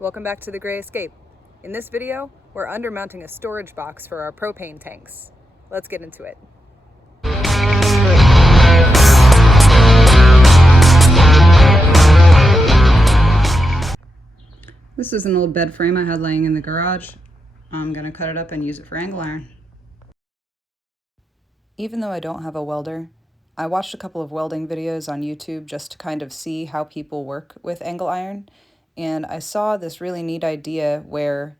Welcome back to the Gray Escape. In this video, we're undermounting a storage box for our propane tanks. Let's get into it. This is an old bed frame I had laying in the garage. I'm going to cut it up and use it for angle iron. Even though I don't have a welder, I watched a couple of welding videos on YouTube just to kind of see how people work with angle iron, and I saw this really neat idea where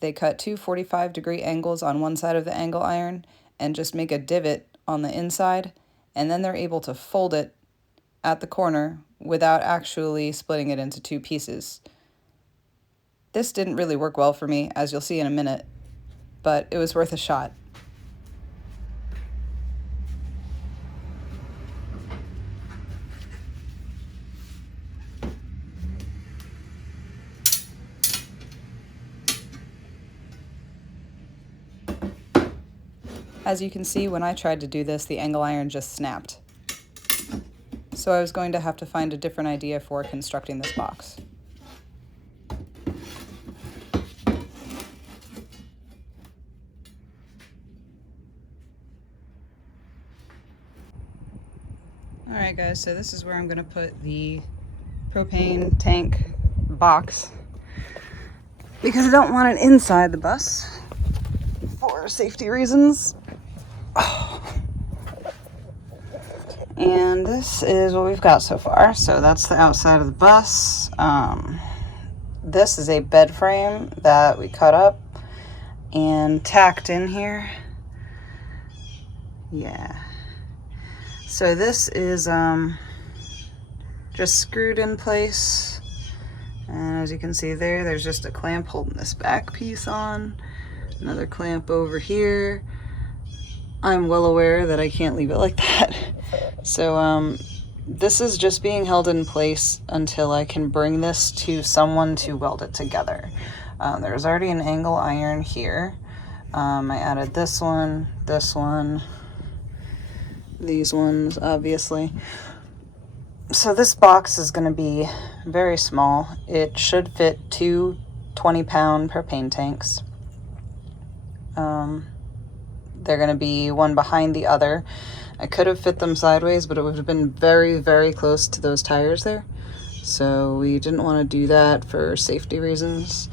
they cut two 45-degree angles on one side of the angle iron and just make a divot on the inside, and then they're able to fold it at the corner without actually splitting it into two pieces. This didn't really work well for me, as you'll see in a minute, but it was worth a shot. As you can see, when I tried to do this, the angle iron just snapped. So I was going to have to find a different idea for constructing this box. Alright guys, so this is where I'm going to put the propane tank box, because I don't want it inside the bus for safety reasons. And this is what we've got so far. So that's the outside of the bus. This is a bed frame that we cut up and tacked in here. Yeah. So this is just screwed in place. And as you can see there, there's just a clamp holding this back piece on. Another clamp over here. I'm well aware that I can't leave it like that. So this is just being held in place until I can bring this to someone to weld it together. There's already an angle iron here. I added this one, these ones obviously. So this box is going to be very small. It should fit two 20-pound propane tanks. They're going to be one behind the other. I could have fit them sideways, but it would have been very, very close to those tires there. So we didn't want to do that for safety reasons.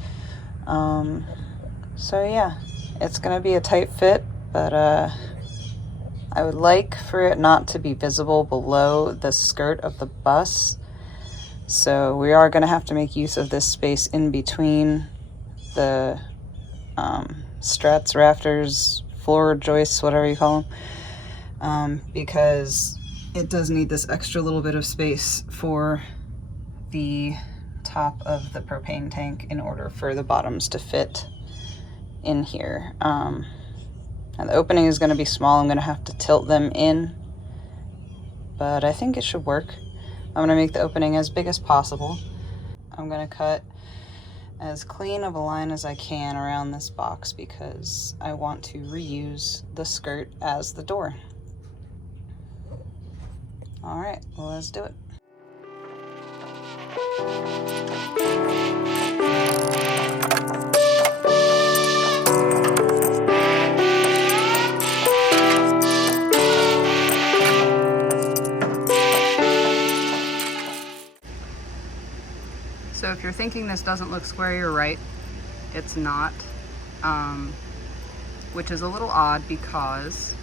So yeah, it's going to be a tight fit, but I would like for it not to be visible below the skirt of the bus. So we are going to have to make use of this space in between the struts, rafters, floor joists, whatever you call them, because it does need this extra little bit of space for the top of the propane tank in order for the bottoms to fit in here. And the opening is going to be small. I'm going to have to tilt them in, but I think it should work. I'm going to make the opening as big as possible. I'm going to cut as clean of a line as I can around this box because I want to reuse the skirt as the door. All right, well, let's do it. So if you're thinking this doesn't look square, you're right. It's not, which is a little odd because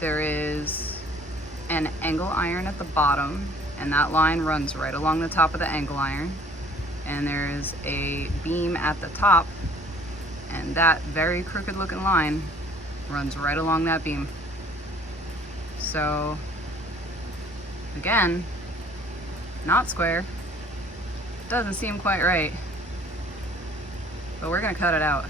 there is an angle iron at the bottom, and that line runs right along the top of the angle iron. And there is a beam at the top, and that very crooked looking line runs right along that beam. So again, not square. Doesn't seem quite right, but we're gonna cut it out.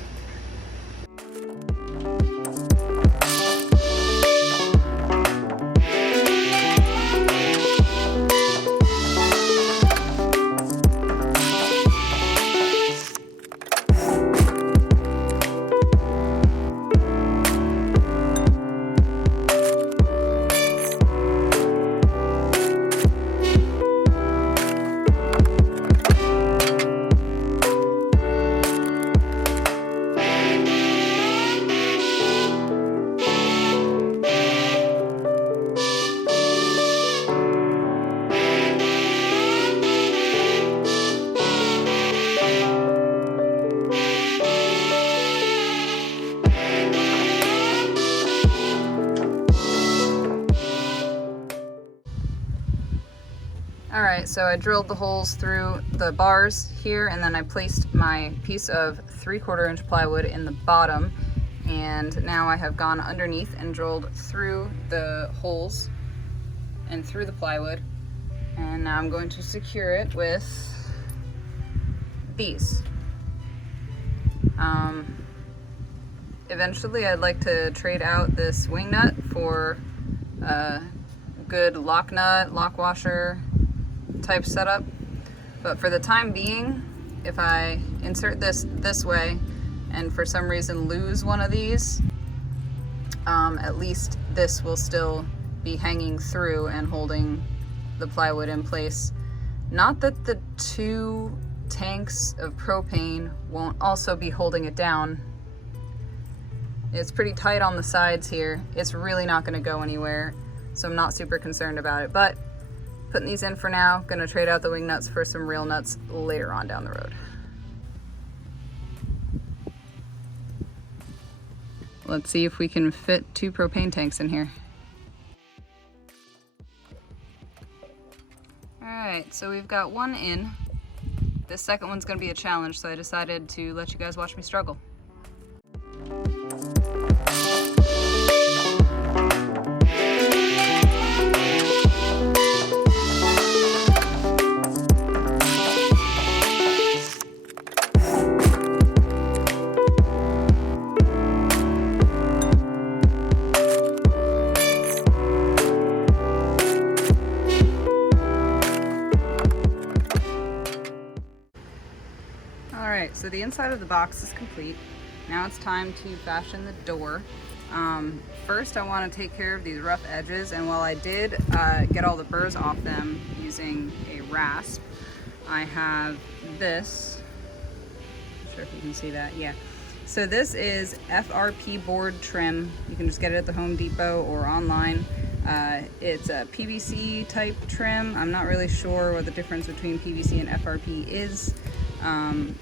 so I drilled the holes through the bars here, and then I placed my piece of 3/4 inch plywood in the bottom, and now I have gone underneath and drilled through the holes and through the plywood, and now I'm going to secure it with these. Eventually I'd like to trade out this wing nut for a good lock nut, lock washer type setup, but for the time being, if I insert this way and for some reason lose one of these, at least this will still be hanging through and holding the plywood in place. Not that the 2 tanks of propane won't also be holding it down. It's pretty tight on the sides here. It's really not going to go anywhere, so I'm not super concerned about it, but putting these in for now. Gonna trade out the wing nuts for some real nuts later on down the road. Let's see if we can fit 2 propane tanks in here. All right, so we've got one in. This second one's gonna be a challenge, so I decided to let you guys watch me struggle. Alright, so the inside of the box is complete. Now it's time to fashion the door. First I want to take care of these rough edges, and while I did get all the burrs off them using a rasp, I have this. Not sure if you can see that. Yeah. So this is FRP board trim. You can just get it at the Home Depot or online. It's a PVC type trim. I'm not really sure what the difference between PVC and FRP is.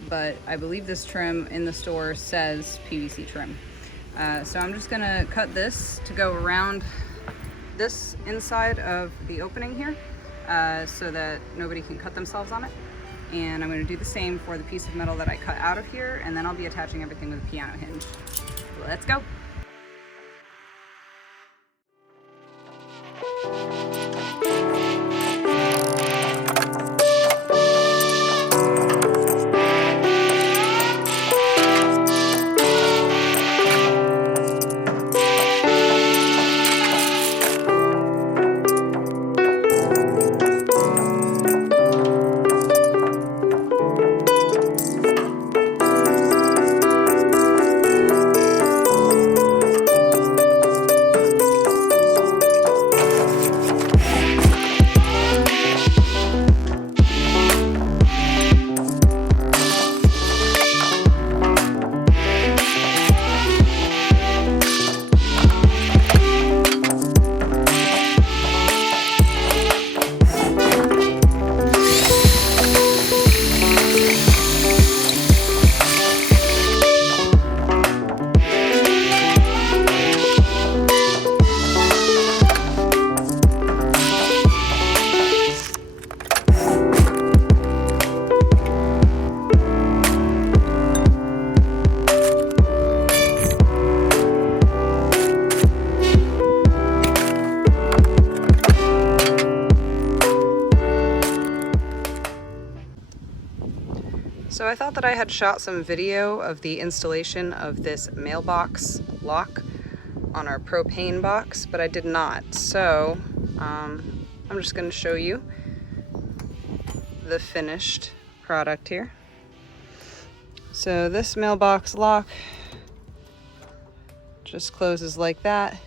But I believe this trim in the store says PVC trim. So I'm just gonna cut this to go around this inside of the opening here, so that nobody can cut themselves on it. And I'm gonna do the same for the piece of metal that I cut out of here, and then I'll be attaching everything with a piano hinge. Let's go. So I thought that I had shot some video of the installation of this mailbox lock on our propane box, but I did not. So I'm just going to show you the finished product here. So this mailbox lock just closes like that,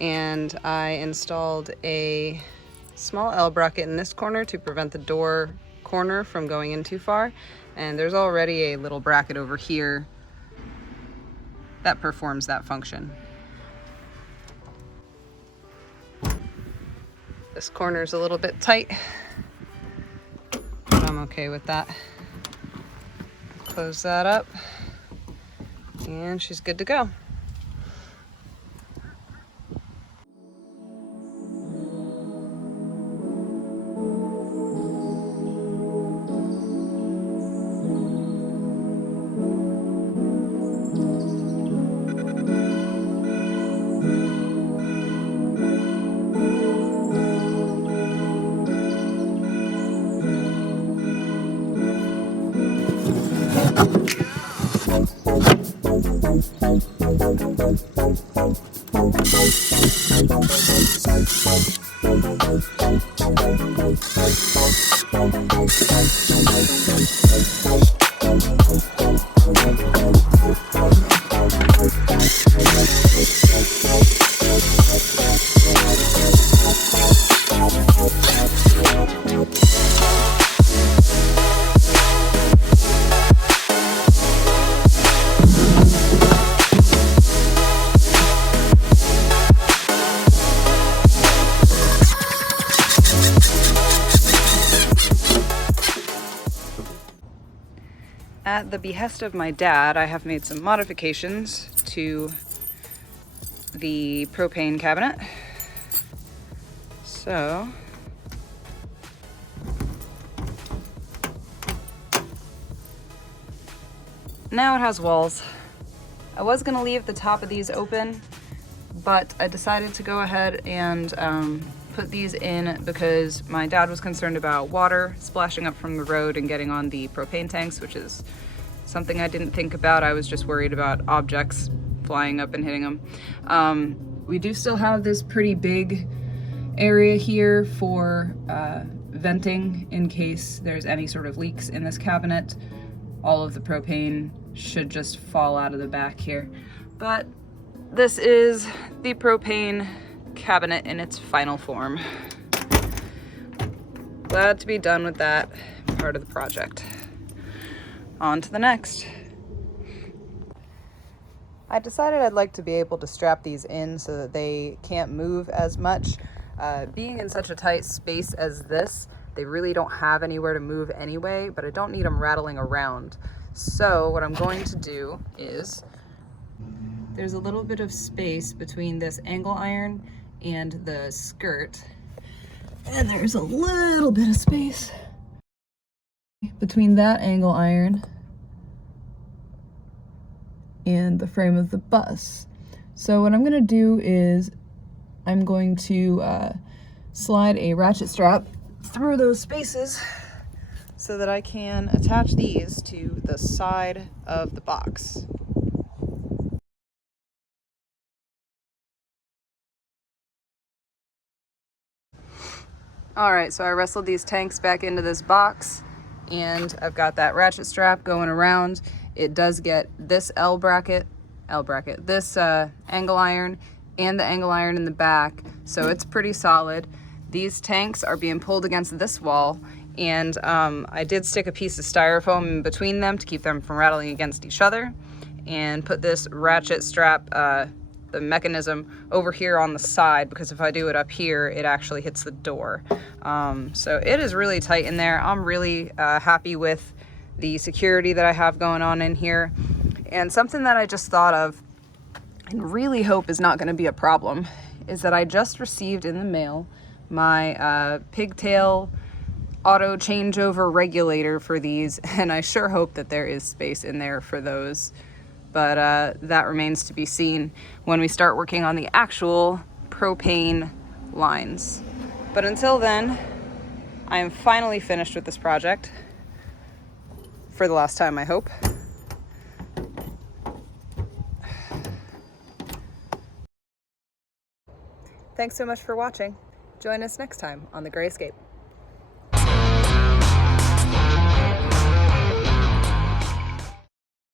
and I installed a small L bracket in this corner to prevent the door corner from going in too far, and there's already a little bracket over here that performs that function. This corner is a little bit tight, but I'm okay with that. Close that up, and she's good to go. At the behest of my dad, I have made some modifications to the propane cabinet. So, now it has walls. I was gonna leave the top of these open, but I decided to go ahead and put these in because my dad was concerned about water splashing up from the road and getting on the propane tanks, which is something I didn't think about. I was just worried about objects flying up and hitting them. We do still have this pretty big area here for venting in case there's any sort of leaks in this cabinet. All of the propane should just fall out of the back here. But this is the propane cabinet in its final form. Glad to be done with that part of the project. On to the next. I decided I'd like to be able to strap these in so that they can't move as much. Being in such a tight space as this, they really don't have anywhere to move anyway, but I don't need them rattling around. So what I'm going to do is, there's a little bit of space between this angle iron and the skirt, and there's a little bit of space between that angle iron and the frame of the bus. So what I'm going to do is I'm going to slide a ratchet strap through those spaces so that I can attach these to the side of the box. Alright, so I wrestled these tanks back into this box and I've got that ratchet strap going around. It does get this L bracket, this angle iron and the angle iron in the back, so it's pretty solid. These tanks are being pulled against this wall, and I did stick a piece of styrofoam in between them to keep them from rattling against each other, and put this ratchet strap, the mechanism, over here on the side, because if I do it up here, it actually hits the door. So it is really tight in there. I'm really happy with the security that I have going on in here. And something that I just thought of and really hope is not going to be a problem is that I just received in the mail my pigtail auto changeover regulator for these, and I sure hope that there is space in there for those. But that remains to be seen when we start working on the actual propane lines. But until then, I am finally finished with this project. For the last time, I hope. Thanks so much for watching. Join us next time on The Grayscape.